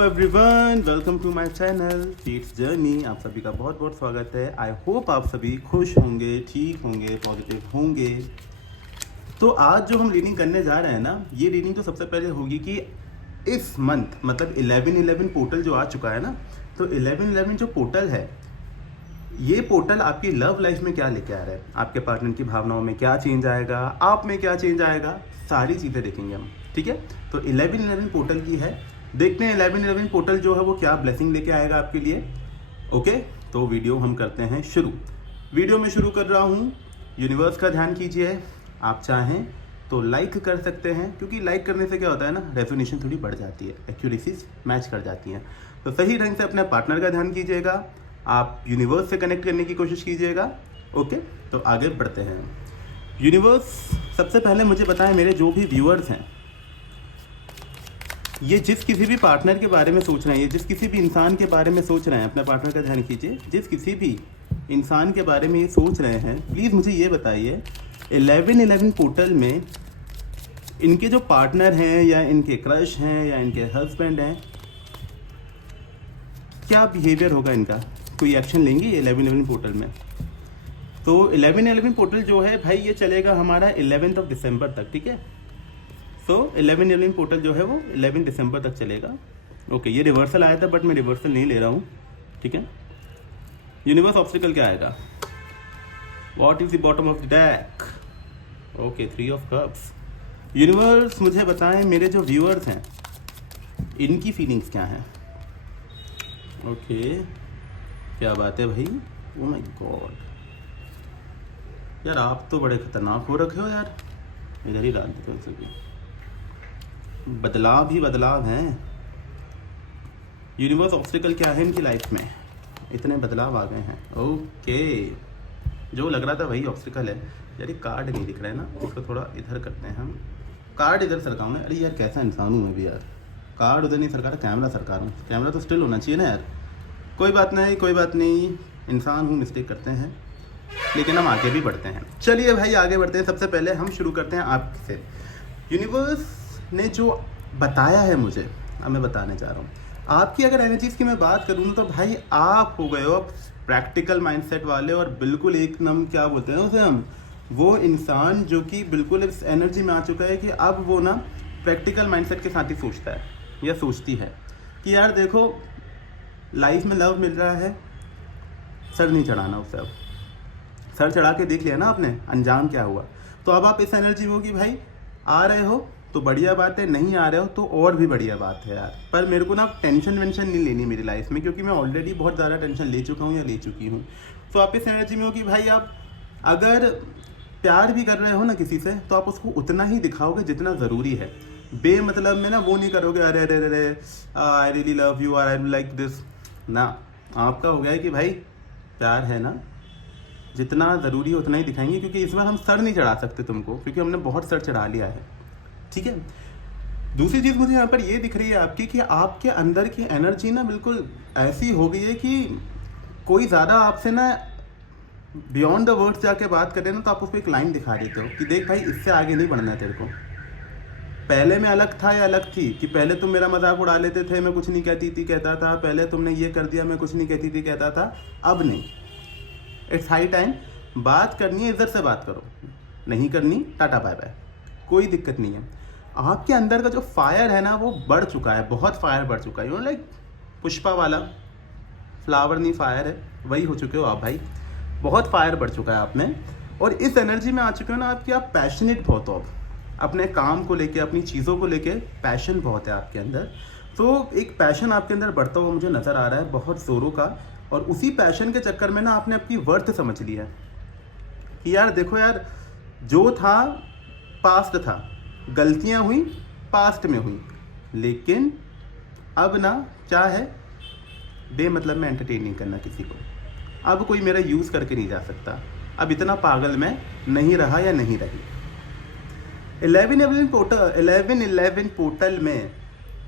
Everyone, welcome to my channel feeds journey. आप सभी का बहुत बहुत स्वागत है। आई होप आप सभी खुश होंगे, ठीक होंगे, पॉजिटिव होंगे। तो आज जो हम रीडिंग करने जा रहे हैं ना, ये रीडिंग तो सबसे पहले होगी कि इस मंथ मतलब 11/11 पोर्टल जो आ चुका है ना, तो 11/11 जो पोर्टल है, ये पोर्टल आपकी लव लाइफ में क्या लेके आ रहा है, आपके पार्टनर की भावनाओं में क्या चेंज आएगा, आप में क्या चेंज आएगा, सारी चीज़ें देखेंगे हम। ठीक है, तो 11/11 पोर्टल की है, देखते हैं 11/11 पोर्टल जो है वो क्या ब्लेसिंग लेके आएगा आपके लिए। ओके, तो वीडियो हम करते हैं शुरू। वीडियो में शुरू कर रहा हूँ, यूनिवर्स का ध्यान कीजिए। आप चाहें तो लाइक कर सकते हैं, क्योंकि लाइक करने से क्या होता है ना, रेजोनेशन थोड़ी बढ़ जाती है, एक्यूरेसीज मैच कर जाती हैं। तो सही ढंग से अपने पार्टनर का ध्यान कीजिएगा, आप यूनिवर्स से कनेक्ट करने की कोशिश कीजिएगा। ओके, तो आगे बढ़ते हैं। यूनिवर्स, सबसे पहले मुझे बताएं, मेरे जो भी व्यूअर्स हैं, ये जिस किसी भी पार्टनर के बारे में सोच रहे हैं, ये जिस किसी भी इंसान के बारे में सोच रहे हैं, अपने पार्टनर का ध्यान कीजिए। जिस किसी भी इंसान के बारे में ये सोच रहे हैं, प्लीज़ मुझे ये बताइए 11/11 पोर्टल में इनके जो पार्टनर हैं या इनके क्रश हैं या इनके हस्बैंड हैं, क्या बिहेवियर होगा इनका, कोई एक्शन लेंगे 11/11 पोर्टल में। तो 11/11 पोर्टल जो है भाई, ये चलेगा हमारा 11 दिसंबर तक। ठीक है, तो 11/11 पोर्टल जो है वो 11 दिसंबर तक चलेगा। ओके, ये रिवर्सल आया था बट मैं रिवर्सल नहीं ले रहा हूँ। ठीक है, यूनिवर्स ऑब्स्टिकल क्या आएगा, what is the bottom of the deck. Okay, 3 of cups. Universe मुझे बताएं, मेरे जो व्यूअर्स हैं इनकी फीलिंग्स क्या हैं। ओके, क्या बात है भाई, ओ माय गॉड यार, आप तो बड़े खतरनाक हो रखे हो यार। इधर ही डाल देते हैं सभी, बदलाव ही बदलाव हैं। यूनिवर्स ऑब्स्टिकल क्या है इनकी लाइफ में, इतने बदलाव आ गए हैं। ओके, जो लग रहा था वही ऑब्स्टिकल है यार। ये कार्ड नहीं दिख रहा है ना, इसको थोड़ा इधर करते हैं हम। कार्ड इधर सरकाऊँ ना, अरे यार कैसा इंसान हूँ मैं भी यार। कार्ड उधर नहीं सरका रहा, कैमरा सरका रहा हूँ। कैमरा तो स्टिल होना चाहिए ना यार। कोई बात नहीं, कोई बात नहीं, इंसान हूँ, मिस्टेक करते हैं, लेकिन हम आगे भी बढ़ते हैं। चलिए भाई आगे बढ़ते हैं। सबसे पहले हम शुरू करते हैं आपसे। यूनिवर्स ने जो बताया है मुझे, अब मैं बताने जा रहा हूँ। आपकी अगर एनर्जीज की मैं बात करूँ तो भाई आप हो गए हो अब प्रैक्टिकल माइंडसेट वाले, और बिल्कुल एक नम क्या बोलते हैं उसे हम, वो इंसान जो कि बिल्कुल इस एनर्जी में आ चुका है कि अब वो ना प्रैक्टिकल माइंडसेट के साथ ही सोचता है या सोचती है कि यार देखो, लाइफ में लव मिल रहा है, सर नहीं चढ़ाना उसे। अब सर चढ़ा के देख लिया ना आपने, अंजाम क्या हुआ। तो अब आप इस एनर्जी में हो कि भाई आ रहे हो तो बढ़िया बात है, नहीं आ रहे हो तो और भी बढ़िया बात है यार। पर मेरे को ना टेंशन वेंशन नहीं लेनी मेरी लाइफ में, क्योंकि मैं ऑलरेडी बहुत ज़्यादा टेंशन ले चुका हूँ या ले चुकी हूँ। तो आप इस एनर्जी में हो कि भाई आप अगर प्यार भी कर रहे हो ना किसी से, तो आप उसको उतना ही दिखाओगे जितना ज़रूरी है। बेमतलब में ना वो नहीं करोगे, अरे अरे अरे I really love you, I like this ना। आपका हो गया है कि भाई प्यार है ना, जितना ज़रूरी है उतना ही दिखाएंगे, क्योंकि इस बार हम सर नहीं चढ़ा सकते तुमको, क्योंकि हमने बहुत सर चढ़ा लिया है। ठीक है, दूसरी चीज़ मुझे यहाँ पर ये दिख रही है आपकी कि आपके अंदर की एनर्जी ना बिल्कुल ऐसी हो गई है कि कोई ज़्यादा आपसे ना बियॉन्ड द वर्ड्स जाके बात करे ना, तो आप उसको एक लाइन दिखा देते हो कि देख भाई, इससे आगे नहीं बढ़ना है तेरे को। पहले मैं अलग था या अलग थी, कि पहले तुम मेरा मजाक उड़ा लेते थे, मैं कुछ नहीं कहती थी कहता था, पहले तुमने ये कर दिया, मैं कुछ नहीं कहती थी कहता था, अब नहीं। इट्स हाई टाइम, बात करनी है इधर से बात करो, नहीं करनी टाटा बाय बाय, कोई दिक्कत नहीं है। आपके अंदर का जो फायर है ना वो बढ़ चुका है, बहुत फायर बढ़ चुका है। यू नो लाइक पुष्पा वाला फ्लावर नहीं फायर है, वही हो चुके हो आप भाई। बहुत फायर बढ़ चुका है आप में, और इस एनर्जी में आ चुके हो ना आपकी, आप पैशनेट बहुत हो। अपने काम को लेके, अपनी चीज़ों को लेके पैशन बहुत है आपके अंदर। तो एक पैशन आपके अंदर बढ़ता हुआ मुझे नज़र आ रहा है, बहुत ज़ोरों का। और उसी पैशन के चक्कर में ना आपने अपनी वर्थ समझ ली है कि यार देखो यार, जो था पास्ट था, गलतियां हुई पास्ट में हुई, लेकिन अब ना क्या है, बेमतलब में एंटरटेन नहीं करना किसी को। अब कोई मेरा यूज़ करके नहीं जा सकता, अब इतना पागल मैं नहीं रहा या नहीं रही। 11/11 पोर्टल में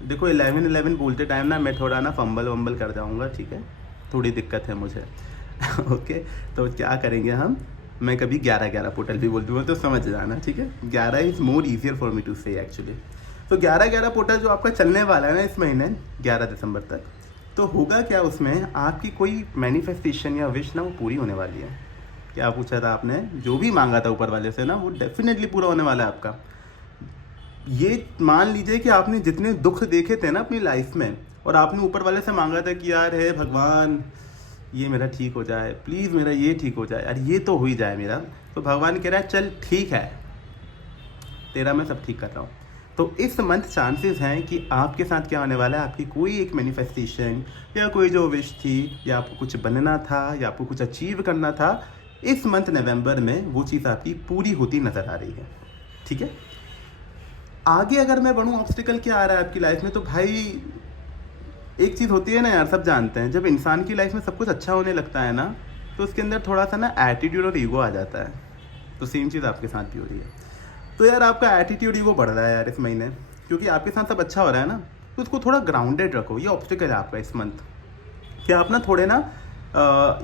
देखो, 11/11 बोलते टाइम ना मैं थोड़ा ना फंबल वंबल कर जाऊंगा। ठीक है, थोड़ी दिक्कत है मुझे। ओके, तो क्या करेंगे हम, मैं कभी 11/11 पोर्टल भी बोल दूँगा तो समझ जाना। ठीक है, 11 is more easier for me to say actually. तो 11-11 पोर्टल जो आपका चलने वाला है ना इस महीने 11 दिसंबर तक, तो होगा क्या उसमें, आपकी कोई मैनिफेस्टेशन या विश ना वो पूरी होने वाली है। क्या पूछा था आपने, जो भी मांगा था ऊपर वाले से ना वो डेफिनेटली पूरा होने वाला है आपका। ये मान लीजिए कि आपने जितने दुख देखे थे ना अपनी लाइफ में, और आपने ऊपर वाले से मांगा था कि यार है भगवान ये मेरा ठीक हो जाए, प्लीज़ मेरा ये ठीक हो जाए, यार ये तो हो ही जाए मेरा, तो भगवान कह रहा है चल ठीक है तेरा मैं सब ठीक कर रहा हूँ। तो इस मंथ चांसेस हैं कि आपके साथ क्या होने वाला है, आपकी कोई एक मैनिफेस्टेशन या कोई जो विश थी, या आपको कुछ बनना था, या आपको कुछ अचीव करना था, इस मंथ नवंबर में वो चीज़ आपकी पूरी होती नज़र आ रही है। ठीक है, आगे अगर मैं बढ़ूँ, ऑब्स्टिकल क्या आ रहा है आपकी लाइफ में, तो भाई एक चीज़ होती है ना यार, सब जानते हैं, जब इंसान की लाइफ में सब कुछ अच्छा होने लगता है ना, तो उसके अंदर थोड़ा सा ना एटीट्यूड और ईगो आ जाता है। तो सेम चीज़ आपके साथ भी हो रही है। तो यार आपका एटीट्यूड ईगो बढ़ रहा है यार इस महीने, क्योंकि आपके साथ सब अच्छा हो रहा है ना, तो उसको थोड़ा ग्राउंडेड रखो। ये ऑब्स्टिकल है आपका इस मंथ, कि आप ना थोड़े ना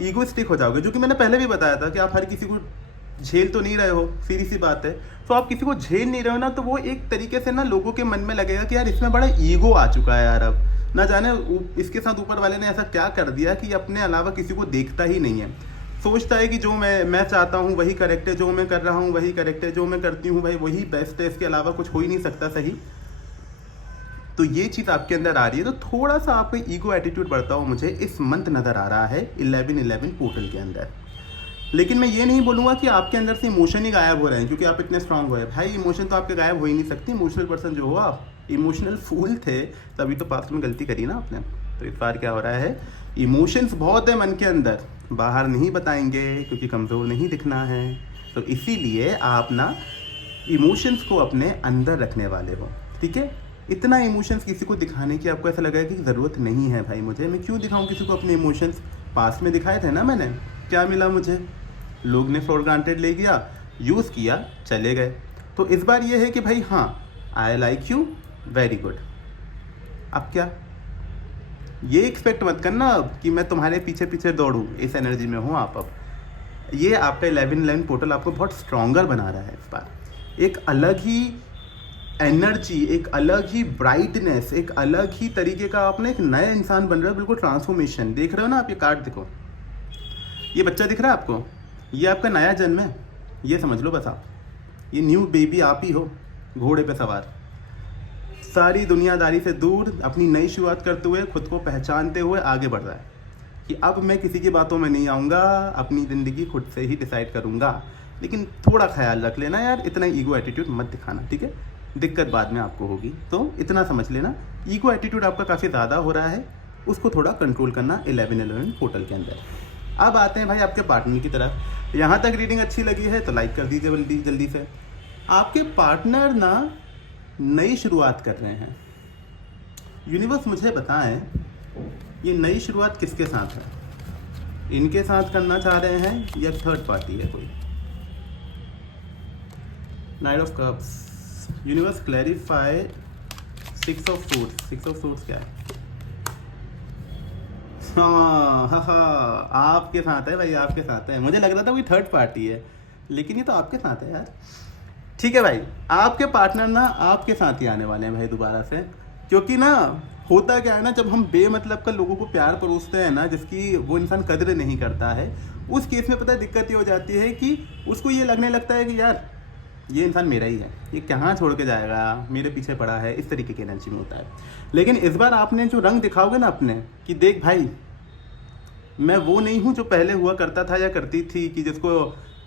ईगोइस्टिक हो जाओगे, जो कि मैंने पहले भी बताया था कि आप हर किसी को झेल तो नहीं रहे हो, सीधी सी बात है। तो आप किसी को झेल नहीं रहे हो ना, तो वो एक तरीके से ना लोगों के मन में लगेगा कि यार इसमें बड़ा ईगो आ चुका है यार, अब ना जाने इसके साथ ऊपर वाले ने ऐसा क्या कर दिया कि अपने अलावा किसी को देखता ही नहीं है। सोचता है कि जो मैं चाहता हूँ वही करेक्ट है, जो मैं कर रहा हूँ वही करेक्ट है, जो मैं करती हूँ भाई वही बेस्ट है, इसके अलावा कुछ हो ही नहीं सकता सही। तो ये चीज़ आपके अंदर आ रही है, तो थोड़ा सा आपका ईगो एटीट्यूड बढ़ता हुआ मुझे इस मंथ नज़र आ रहा है 11-11 पोर्टल के अंदर। लेकिन मैं ये नहीं बोलूँगा कि आपके अंदर से इमोशन ही गायब हो रहे हैं क्योंकि आप इतने स्ट्रांग हुए। भाई इमोशन तो आपके गायब हो ही नहीं सकती। इमोशनल पर्सन जो हो आप, इमोशनल फूल थे तभी तो पास्ट में गलती करी ना आपने। तो इस बार क्या हो रहा है, इमोशंस बहुत है मन के अंदर, बाहर नहीं बताएंगे क्योंकि कमज़ोर नहीं दिखना है। तो इसीलिए आप ना इमोशंस को अपने अंदर रखने वाले हो। ठीक है, इतना इमोशंस किसी को दिखाने की आपको ऐसा लगा कि ज़रूरत नहीं है भाई, मुझे मैं क्यों दिखाऊं किसी को अपने इमोशंस। पास में दिखाए थे ना मैंने, क्या मिला मुझे, लोग ने फॉर ग्रांटेड ले गया, यूज़ किया, चले गए। तो इस बार ये है कि भाई हाँ I like you, very good. अब क्या, ये एक्सपेक्ट मत करना अब कि मैं तुम्हारे पीछे पीछे दौड़ूं, इस एनर्जी में हो आप। अब ये आपका 11-11 पोर्टल आपको बहुत स्ट्रॉन्गर बना रहा है इस बार। एक अलग ही एनर्जी, एक अलग ही ब्राइटनेस, एक अलग ही तरीके का आप ना एक नया इंसान बन रहे हो, बिल्कुल ट्रांसफॉर्मेशन। देख रहे हो ना आप, ये कार्ड देखो, ये बच्चा दिख रहा है आपको, ये आपका नया जन्म है, ये समझ लो बस आप, ये न्यू बेबी आप ही हो, घोड़े पे सवार, सारी दुनियादारी से दूर अपनी नई शुरुआत करते हुए, खुद को पहचानते हुए आगे बढ़ रहा है कि अब मैं किसी की बातों में नहीं आऊँगा, अपनी ज़िंदगी खुद से ही डिसाइड करूँगा। लेकिन थोड़ा ख्याल रख लेना यार, इतना ईगो एटीट्यूड मत दिखाना, ठीक है, दिक्कत बाद में आपको होगी। तो इतना समझ लेना, ईगो एटीट्यूड आपका काफ़ी ज़्यादा हो रहा है, उसको थोड़ा कंट्रोल करना 11-11 पोर्टल के अंदर। अब आते हैं भाई आपके पार्टनर की तरफ। यहाँ तक रीडिंग अच्छी लगी है तो लाइक कर दीजिए जल्दी से। आपके पार्टनर ना नई शुरुआत कर रहे हैं। यूनिवर्स मुझे बताएं, ये नई शुरुआत किसके साथ है? इनके साथ करना चाह रहे हैं या थर्ड पार्टी है कोई? Night of cups, universe clarify 6 of suits. 6 of suits क्या है? हाँ, आपके साथ है भाई, आपके साथ है। मुझे लग रहा था कोई थर्ड पार्टी है, लेकिन ये तो आपके साथ है यार। ठीक है भाई, आपके पार्टनर ना आपके साथ ही आने वाले हैं भाई दोबारा से। क्योंकि ना होता क्या है ना, जब हम बेमतलब का लोगों को प्यार परोसते हैं ना, जिसकी वो इंसान कदर नहीं करता है, उस केस में पता है दिक्कत ये हो जाती है कि उसको ये लगने लगता है कि यार ये इंसान मेरा ही है, ये कहाँ छोड़ के जाएगा, मेरे पीछे पड़ा है, इस तरीके की एनर्जी में होता है। लेकिन इस बार आपने जो रंग दिखाओगे ना अपने, कि देख भाई मैं वो नहीं हूँ जो पहले हुआ करता था या करती थी, कि जिसको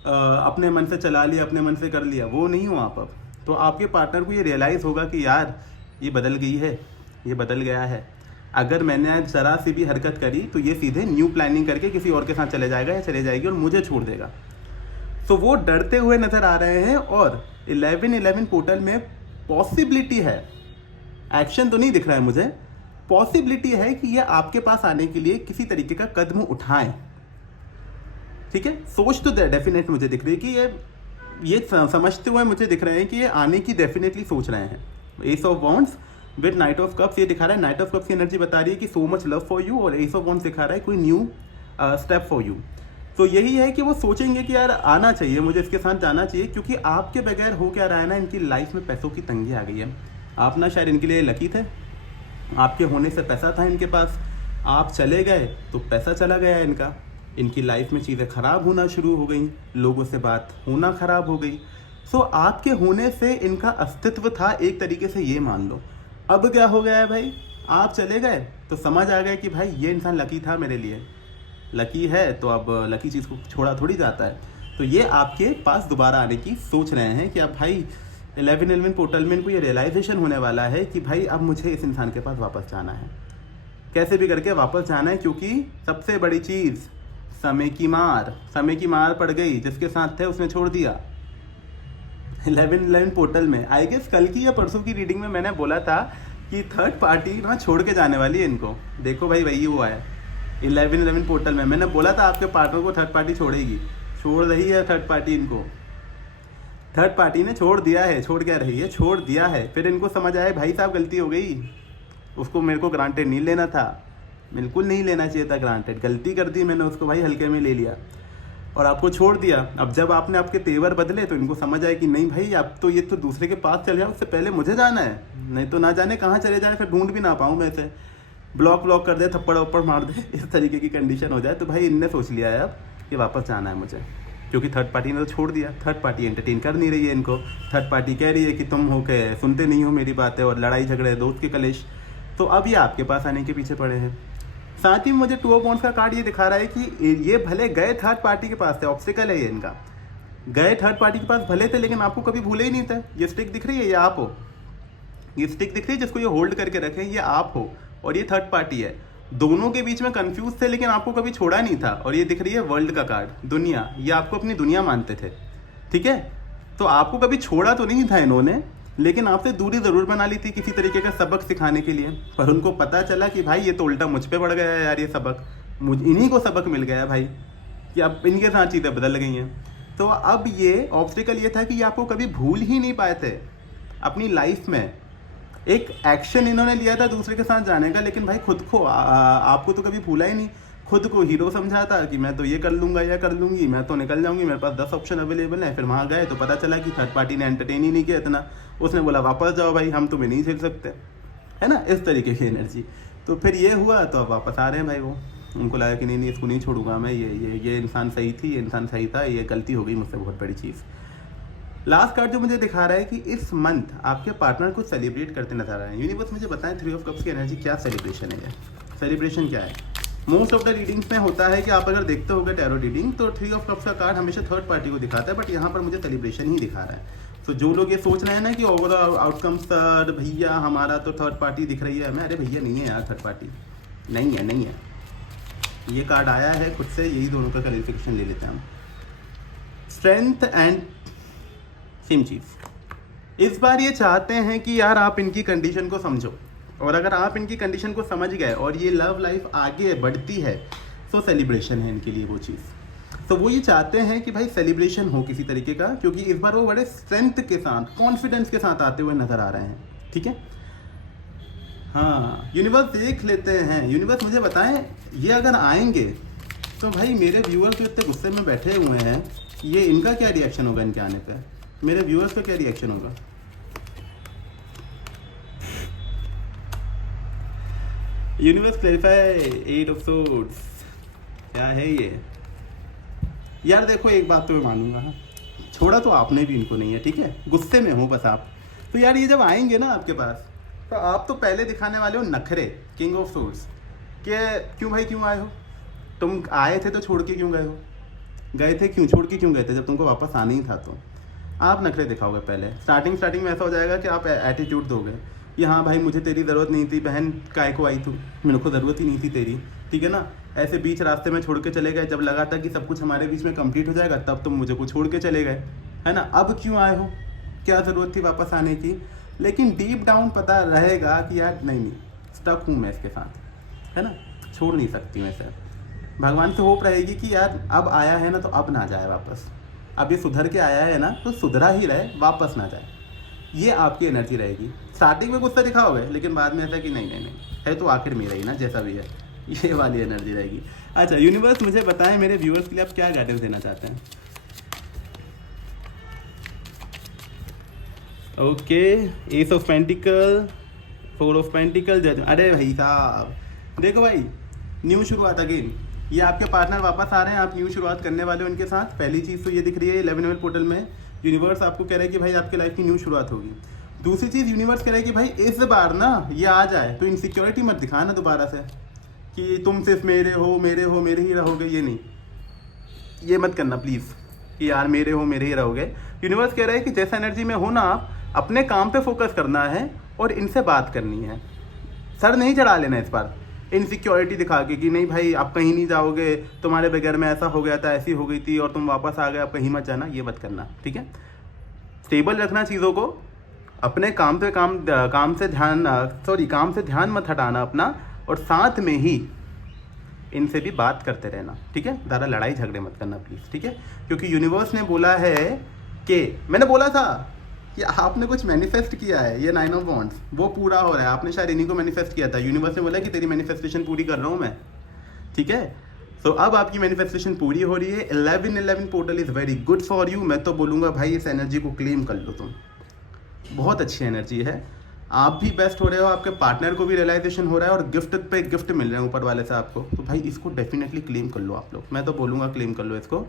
अपने मन से चला लिया, अपने मन से कर लिया, वो नहीं हूँ आप अब। तो आपके पार्टनर को ये रियलाइज़ होगा कि यार ये बदल गई है, ये बदल गया है। अगर मैंने ज़रा सी भी हरकत करी तो ये सीधे न्यू प्लानिंग करके किसी और के साथ चले जाएगा या चले जाएगी और मुझे छोड़ देगा। तो वो डरते हुए नज़र आ रहे हैं। और 11-11 पोर्टल में पॉसिबिलिटी है, एक्शन तो नहीं दिख रहा है मुझे, पॉसिबिलिटी है कि ये आपके पास आने के लिए किसी तरीके का कदम उठाएं। ठीक है, सोच तो डेफिनेट मुझे दिख रही है कि ये समझते हुए मुझे दिख रहे हैं कि ये आने की डेफिनेटली सोच रहे हैं। S of wands with night of cups, ये दिखा रहा है, नाइट ऑफ कप्स की एनर्जी बता रही है कि so much love for you, और एस ऑफ वॉन्ड्स दिखा रहा है कोई न्यू स्टेप फॉर यू। तो यही है कि वो सोचेंगे कि यार आना चाहिए, मुझे इसके साथ जाना चाहिए, क्योंकि आपके बगैर हो क्या रहा है ना, इनकी लाइफ में पैसों की तंगी आ गई है। आप ना शायद इनके लिए लकी थे, आपके होने से पैसा था इनके पास, आप चले गए तो पैसा चला गया इनका, इनकी लाइफ में चीज़ें ख़राब होना शुरू हो गई, लोगों से बात होना ख़राब हो गई। सो आपके होने से इनका अस्तित्व था एक तरीके से, ये मान लो। अब क्या हो गया है भाई, आप चले गए तो समझ आ गया कि भाई ये इंसान लकी था मेरे लिए, लकी है तो अब लकी चीज़ को छोड़ा थोड़ी जाता है। तो ये आपके पास दोबारा आने की सोच रहे हैं कि अब भाई 11/11 पोर्टल में इनको ये रियलाइजेशन होने वाला है कि भाई अब मुझे इस इंसान के पास वापस जाना है, कैसे भी करके वापस जाना है, क्योंकि सबसे बड़ी चीज़ समय की मार पड़ गई, जिसके साथ थे उसने छोड़ दिया। 11/11 पोर्टल में आई गेस कल की या परसों की रीडिंग में मैंने बोला था कि थर्ड पार्टी ना छोड़ के जाने वाली है इनको। देखो भाई वही हुआ है 11/11 पोर्टल में। मैंने बोला था आपके पार्टनर को थर्ड पार्टी छोड़ेगी, छोड़ रही है थर्ड पार्टी इनको। थर्ड पार्टी ने छोड़ दिया है, छोड़ क्या रही है, छोड़ दिया है। फिर इनको समझ आया भाई साहब गलती हो गई, उसको मेरे को ग्रांटेड नहीं लेना था, बिल्कुल नहीं लेना चाहिए था ग्रांटेड, गलती कर दी मैंने, उसको भाई हल्के में ले लिया और आपको छोड़ दिया। अब जब आपने आपके तेवर बदले तो इनको समझ आया कि नहीं भाई अब तो ये तो दूसरे के पास चल जाए, उससे पहले मुझे जाना है, नहीं तो ना जाने कहाँ चले जाए, फिर ढूंढ भी ना पाऊँ मैं इसे, ब्लॉक कर दे, थप्पड़ वप्पड़ मार दे, इस तरीके की कंडीशन हो जाए। तो भाई इनने सोच लिया है अब कि वापस जाना है मुझे, क्योंकि थर्ड पार्टी ने तो छोड़ दिया। थर्ड पार्टी एंटरटेन कर नहीं रही है इनको, थर्ड पार्टी कह रही है कि तुम हो के सुनते नहीं हो मेरी बातें, और लड़ाई झगड़े दोस्त के कलेश। तो अब ये आपके पास आने के पीछे पड़े हैं। साथ ही मुझे 2 ऑफ वांड्स का कार्ड ये दिखा रहा है कि ये भले गए थर्ड पार्टी के पास थे, ऑब्स्टिकल है ये इनका, गए थर्ड पार्टी के पास भले थे लेकिन आपको कभी भूले ही नहीं थे। ये स्टिक दिख रही है, ये आप हो, ये स्टिक दिख रही है जिसको ये होल्ड करके रखे, ये आप हो और ये थर्ड पार्टी है। दोनों के बीच में कंफ्यूज थे लेकिन आपको कभी छोड़ा नहीं था। और ये दिख रही है वर्ल्ड का कार्ड, दुनिया, ये आपको अपनी दुनिया मानते थे, ठीक है। तो आपको कभी छोड़ा तो नहीं था इन्होंने, लेकिन आपसे दूरी ज़रूर बना ली थी किसी तरीके का सबक सिखाने के लिए। पर उनको पता चला कि भाई ये तो उल्टा मुझ पे पड़ गया है यार, ये सबक इन्हीं को सबक मिल गया है भाई, कि अब इनके साथ चीज़ें बदल गई हैं। तो अब ये ऑब्स्टिकल ये था कि ये आपको कभी भूल ही नहीं पाए थे अपनी लाइफ में। एक एक्शन इन्होंने लिया था दूसरे के साथ जाने का, लेकिन भाई खुद को आपको तो कभी भूला ही नहीं। खुद को हीरो समझा था कि मैं तो ये कर लूँगा या कर लूँगी, मैं तो निकल जाऊँगी, मेरे पास 10 ऑप्शन अवेलेबल है। फिर वहाँ गए तो पता चला कि थर्ड पार्टी ने एंटरटेन ही नहीं किया इतना, उसने बोला वापस जाओ भाई, हम तुम्हें नहीं झेल सकते, है ना, इस तरीके की एनर्जी। तो फिर ये हुआ तो अब वापस आ रहे हैं भाई वो, उनको लगा कि नहीं इसको नहीं छोड़ूंगा मैं, ये इंसान सही थी, ये इंसान सही था, ये गलती हो गई मुझसे बहुत बड़ी चीज़। लास्ट कार्ड जो मुझे दिखा रहा है कि इस मंथ आपके पार्टनर को सेलिब्रेट करते नजर आ रहे हैं। यूनिवर्स मुझे बताएं 3 ऑफ कप्स की एनर्जी क्या सेलिब्रेशन है, सेलिब्रेशन क्या है। मोस्ट ऑफ द रीडिंग्स में होता है कि आप अगर देखते होगे टैरो रीडिंग तो 3 ऑफ कप्स का कार्ड हमेशा थर्ड पार्टी को दिखाता है, बट यहाँ पर मुझे सेलिब्रेशन ही दिखा रहा है। तो जो लोग ये सोच रहे हैं ना कि ओवरऑल आउटकम सर भैया हमारा तो थर्ड पार्टी दिख रही है, मैं अरे भैया नहीं है यार, थर्ड पार्टी नहीं है। ये कार्ड आया है खुद से, यही दोनों का क्लैरिफिकेशन ले लेते हैं हम। स्ट्रेंथ एंड सेम चीज़। इस बार ये चाहते हैं कि यार आप इनकी कंडीशन को समझो, और अगर आप इनकी कंडीशन को समझ गए और ये लव लाइफ आगे बढ़ती है तो सेलिब्रेशन है इनके लिए वो चीज़। तो वो ये चाहते हैं कि भाई सेलिब्रेशन हो किसी तरीके का, क्योंकि इस बार वो बड़े स्ट्रेंथ के साथ, कॉन्फिडेंस के साथ आते हुए नजर आ रहे हैं, ठीक है। हाँ यूनिवर्स देख लेते हैं, यूनिवर्स मुझे बताएं ये अगर आएंगे तो भाई मेरे व्यूअर्स जो इतने गुस्से में बैठे हुए हैं, ये इनका क्या रिएक्शन होगा इनके आने पे, मेरे व्यूअर्स का क्या रिएक्शन होगा। यूनिवर्स क्लैरिफाई 8 ऑफ सोर्ड्स क्या है ये। यार देखो एक बात तो मैं मानूंगा, हाँ छोड़ा तो आपने भी इनको नहीं है, ठीक है, गुस्से में हो बस आप। तो यार ये जब आएंगे ना आपके पास तो आप तो पहले दिखाने वाले हो नखरे, किंग ऑफ सोर्ड्स, कि क्यों भाई क्यों आए हो, तुम आए थे तो छोड़ के क्यों गए हो, गए थे क्यों, छोड़ के क्यों गए थे जब तुमको वापस आना ही था। तो आप नखरे दिखाओगे पहले, स्टार्टिंग में ऐसा हो जाएगा कि आप एटीट्यूड दोगे कि हाँ भाई मुझे तेरी ज़रूरत नहीं थी बहन, काय को आई तू, मेरे को ज़रूरत ही नहीं थी तेरी, ठीक है ना। ऐसे बीच रास्ते में छोड़ के चले गए, जब लगा था कि सब कुछ हमारे बीच में कंप्लीट हो जाएगा तब तुम मुझे को छोड़ के चले गए, है ना। अब क्यों आए हो, क्या ज़रूरत थी वापस आने की। लेकिन डीप डाउन पता रहेगा कि यार नहीं स्टक हूँ मैं इसके साथ, है ना, छोड़ नहीं सकती मैं इसे। भगवान से होप रहेगी कि यार अब आया है ना तो अब ना जाए वापस, अब ये सुधर के आया है ना तो सुधरा ही रहे, वापस ना जाए। ये आपकी एनर्जी रहेगी। स्टार्टिंग में गुस्सा दिखाओगे लेकिन बाद में ऐसा कि नहीं है तो आखिर मेरा ही ना, जैसा भी है, ये वाली एनर्जी रहेगी। अच्छा यूनिवर्स मुझे बताएं मेरे व्यूअर्स के लिए आप क्या गाइडेंस देना चाहते हैं। Okay, S of pentacle, 4 of pentacle, जज। अरे भाई साहब देखो भाई, न्यू शुरुआत अगेन। ये आपके पार्टनर वापस आ रहे हैं, आप न्यू शुरुआत करने वाले हो उनके साथ। पहली चीज़ तो ये दिख रही है 11 लेवल पोर्टल में, यूनिवर्स आपको कह रहा है कि भाई आपके लाइफ की न्यू शुरुआत होगी। दूसरी चीज़ यूनिवर्स कह रहा है कि भाई इस बार ना ये आ जाए तो इनसिक्योरिटी मत दिखाना दोबारा से कि तुम सिर्फ मेरे हो मेरे ही रहोगे, ये नहीं, ये मत करना प्लीज़ कि यार मेरे ही रहोगे। यूनिवर्स कह रहा है कि जैसा एनर्जी में हो ना, आप अपने काम पे फोकस करना है और इनसे बात करनी है। सर नहीं चढ़ा लेना इस बार इनसिक्योरिटी दिखा के कि नहीं भाई आप कहीं नहीं जाओगे, तुम्हारे बगैर में ऐसा हो गया था, ऐसी हो गई थी और तुम वापस आ गए, अब कहीं मत जाना, ये मत करना, ठीक है। स्टेबल रखना चीज़ों को, अपने काम से ध्यान मत हटाना अपना, और साथ में ही इनसे भी बात करते रहना, ठीक है। ज़्यादा लड़ाई झगड़े मत करना प्लीज़, ठीक है। क्योंकि यूनिवर्स ने बोला है कि मैंने बोला था कि आपने कुछ मैनिफेस्ट किया है, ये 9 ऑफ वॉन्ड्स वो पूरा हो रहा है। आपने शायद इन्हीं को मैनिफेस्ट किया था, यूनिवर्स ने बोला कि तेरी मैनिफेस्टेशन पूरी कर रहा हूँ मैं, ठीक है। तो अब आपकी मैनिफेस्टेशन पूरी हो रही है। 11 portal is very good for you. मैं तो बोलूँगा भाई इस एनर्जी को क्लेम कर लो तुम, बहुत अच्छी एनर्जी है। आप भी बेस्ट हो रहे हो, आपके पार्टनर को भी रियलाइजेशन हो रहा है और गिफ्ट पे गिफ्ट मिल रहे हैं ऊपर वाले से आपको। तो भाई इसको डेफिनेटली क्लेम कर लो आप लोग, मैं तो बोलूँगा क्लेम कर लो इसको,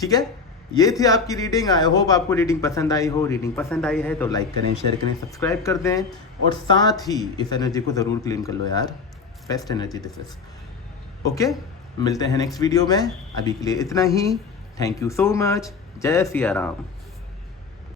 ठीक है। ये थी आपकी रीडिंग। आई होप आपको रीडिंग पसंद आई हो। रीडिंग पसंद आई है तो लाइक करें, शेयर करें, सब्सक्राइब कर दें, और साथ ही इस एनर्जी को ज़रूर क्लेम कर लो यार, best energy this is. Okay, मिलते हैं नेक्स्ट वीडियो में, अभी के लिए इतना ही। Thank you so much. जय सिया राम।